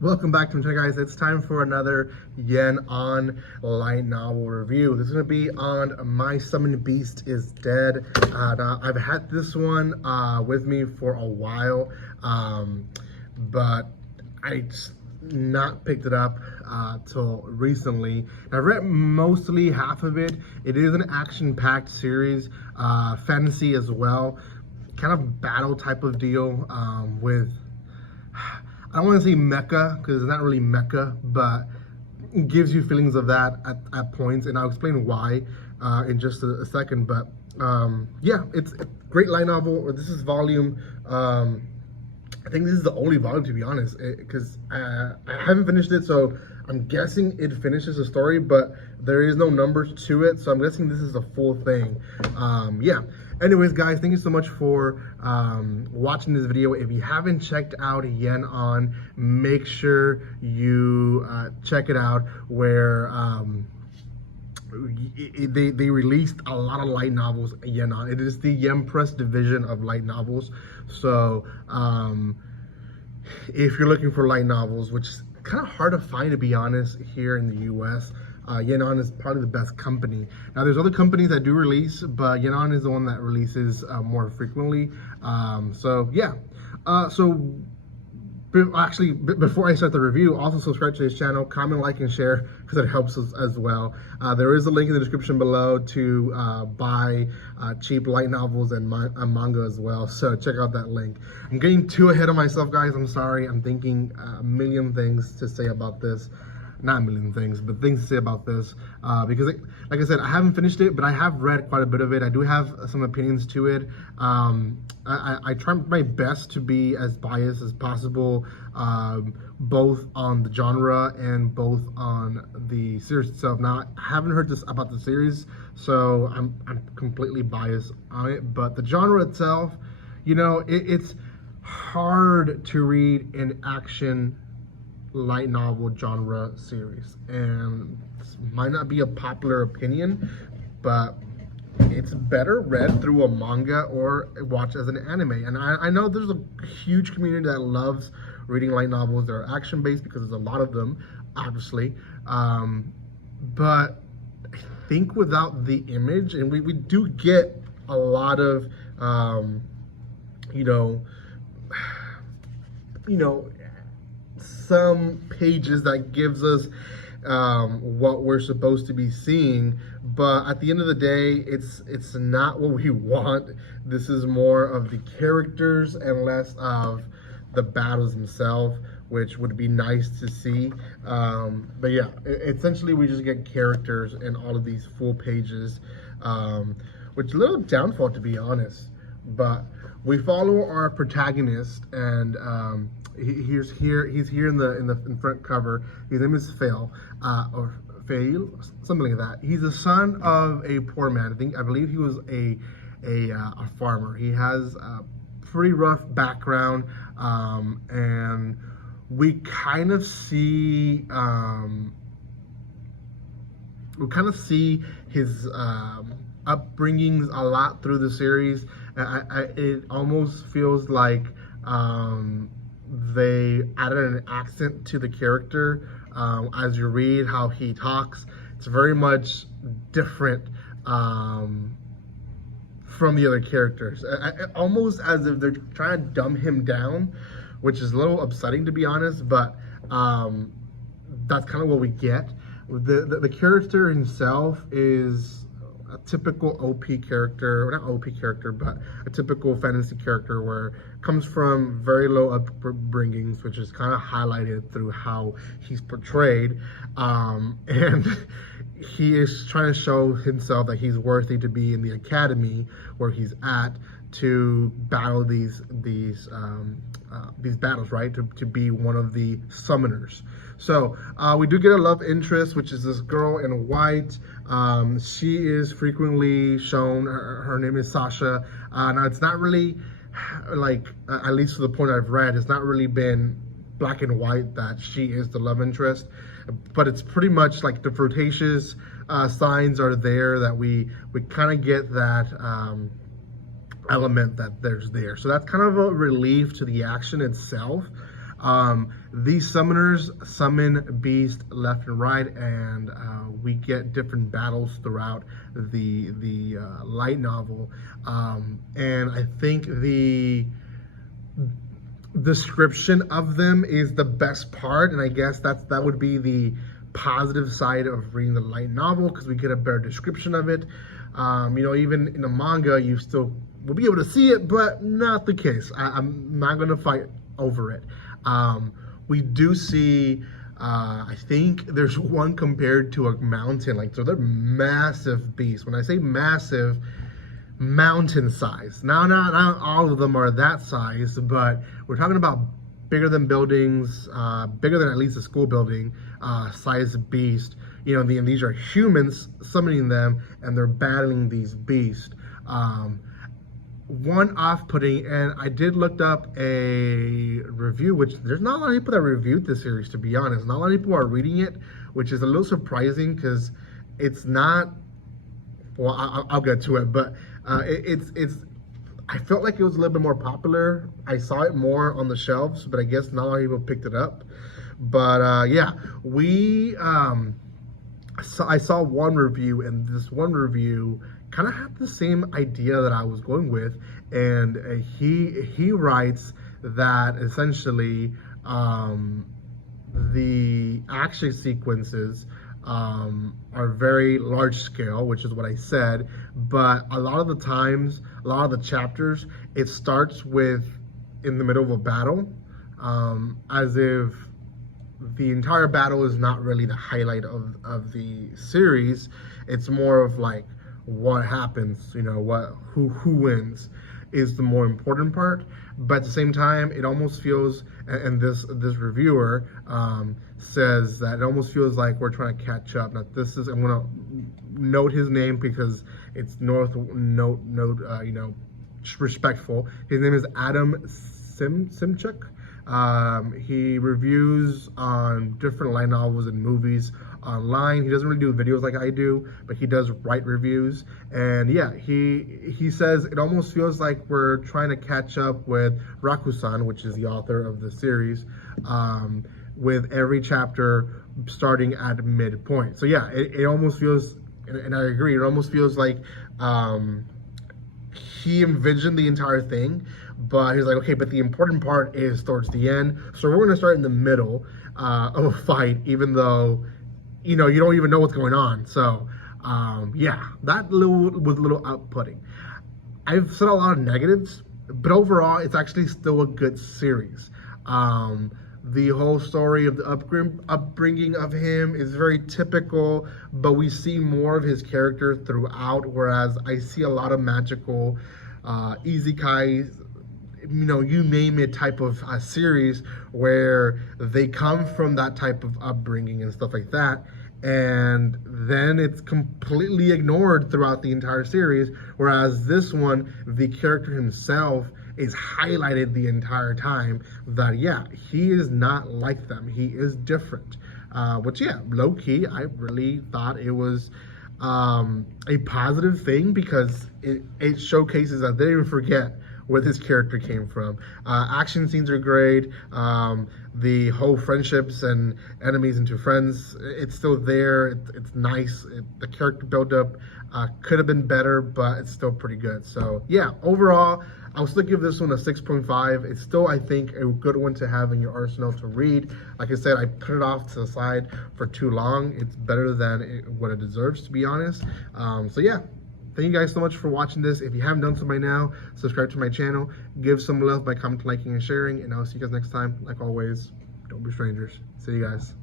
Welcome back to my channel, guys. It's time for another Yen on light novel review. This is going to be on My Summoned Beast is Dead. Now, I've had this one with me for a while, but I just not picked it up till recently. I've read mostly half of it. It is an action-packed series, fantasy as well, kind of battle type of deal with... I don't want to say mecha, because it's not really mecha, but it gives you feelings of that at points, and I'll explain why in just a second. But yeah, it's a great light novel. This is volume, I think this is the only volume, to be honest, because I haven't finished it, so I'm guessing it finishes the story, but there is no numbers to it, so I'm guessing this is the full thing. Yeah. Anyways, guys, thank you so much for watching this video. If you haven't checked out Yen On, make sure you check it out, where they released a lot of light novels. Yen On, it is the Yen Press division of light novels. So if you're looking for light novels, which is kind of hard to find, to be honest, here in the US, Yen On is probably the best company. Now, there's other companies that do release, but Yen On is the one that releases more frequently. So yeah. Actually, before I start the review, also subscribe to this channel, comment, like, and share, because it helps us as well. There is a link in the description below to buy cheap light novels and manga as well, so check out that link. I'm getting too ahead of myself, guys. I'm sorry. I'm thinking a million things to say about this. Not a million things, but things to say about this, because like I said, I haven't finished it, but I have read quite a bit of it. I do have some opinions to it. I try my best to be as biased as possible, both on the genre and both on the series itself. Now, I haven't heard this about the series, so I'm completely biased on it, but the genre itself, you know, it's hard to read an action light novel genre series, and this might not be a popular opinion, but it's better read through a manga or watched as an anime. And I know there's a huge community that loves reading light novels that are action based, because there's a lot of them, obviously, but I think without the image, and we do get a lot of you know some pages that gives us what we're supposed to be seeing, but at the end of the day, it's not what we want. This is more of the characters and less of the battles themselves, which would be nice to see. But yeah, essentially we just get characters in all of these full pages, which is a little downfall, to be honest. But we follow our protagonist, and he's here in the front cover. His name is Fail, or Fail, something like that. He's the son of a poor man. I believe he was a farmer. He has a pretty rough background, and we kind of see his upbringings a lot through the series. It almost feels like they added an accent to the character as you read how he talks. It's very much different from the other characters, almost as if they're trying to dumb him down, which is a little upsetting, to be honest, but that's kind of what we get. The character himself is a typical OP character, or not OP character, but a typical fantasy character, where comes from very low upbringings, which is kind of highlighted through how he's portrayed, and he is trying to show himself that he's worthy to be in the academy where he's at, to battle these battles, right? To be one of the summoners. So we do get a love interest, which is this girl in white. She is frequently shown. Her name is Sasha. Now, it's not really like, at least to the point I've read, it's not really been black and white that she is the love interest, but it's pretty much like the flirtatious signs are there, that we kind of get that element that there's there. So that's kind of a relief to the action itself. These summoners summon beasts left and right, and we get different battles throughout the light novel. And I think the description of them is the best part, and I guess that would be the positive side of reading the light novel, because we get a better description of it. Even in the manga, you still will be able to see it, but not the case. I'm not going to fight over it. We do see, I think there's one compared to a mountain. So they're massive beasts. When I say massive, mountain size. Now, not all of them are that size, but we're talking about bigger than buildings, bigger than at least a school building size beast. And these are humans summoning them, and they're battling these beasts. One off-putting, and I did look up a review, which there's not a lot of people that reviewed this series, to be honest. Not a lot of people are reading it, which is a little surprising, because it's not, well, I'll get to it, but it's I felt like it was a little bit more popular. I saw it more on the shelves, but I guess not a lot of people picked it up. But yeah, I saw one review, and this one review kind of had the same idea that I was going with, and he writes that essentially the action sequences are very large scale, which is what I said, but a lot of the times, a lot of the chapters, it starts with in the middle of a battle, as if the entire battle is not really the highlight of the series. It's more of like what happens, who wins is the more important part. But at the same time, it almost feels, and this reviewer says that it almost feels like we're trying to catch up. Now, I'm gonna note his name because it's respectful. His name is Adam Simchuk. He reviews on different light novels and movies online. He doesn't really do videos like I do, but he does write reviews. And yeah, he says it almost feels like we're trying to catch up with Rakusan, which is the author of the series, with every chapter starting at midpoint. So yeah, it almost feels, and I agree, it almost feels like he envisioned the entire thing, but he's like, okay, but the important part is towards the end. So we're going to start in the middle of a fight, even though, you don't even know what's going on. So yeah, that was a little outputting. I've said a lot of negatives, but overall, it's actually still a good series. The whole story of the upbringing of him is very typical, but we see more of his character throughout, whereas I see a lot of magical isekai, you name it, type of series where they come from that type of upbringing and stuff like that, and then it's completely ignored throughout the entire series, whereas this one, the character himself is highlighted the entire time, that yeah, he is not like them, he is different, which yeah, low-key, I really thought it was a positive thing, because it showcases that they didn't forget where this character came from. Action scenes are great. The whole friendships and enemies into friends, it's still there. It's nice. The character build-up could have been better, but it's still pretty good. So yeah, overall, I'll still give this one a 6.5. It's still, I think, a good one to have in your arsenal to read. Like I said, I put it off to the side for too long. It's better than what it deserves, to be honest. So yeah, thank you guys so much for watching this. If you haven't done so by now, subscribe to my channel. Give some love by commenting, liking, and sharing. And I'll see you guys next time. Like always, don't be strangers. See you guys.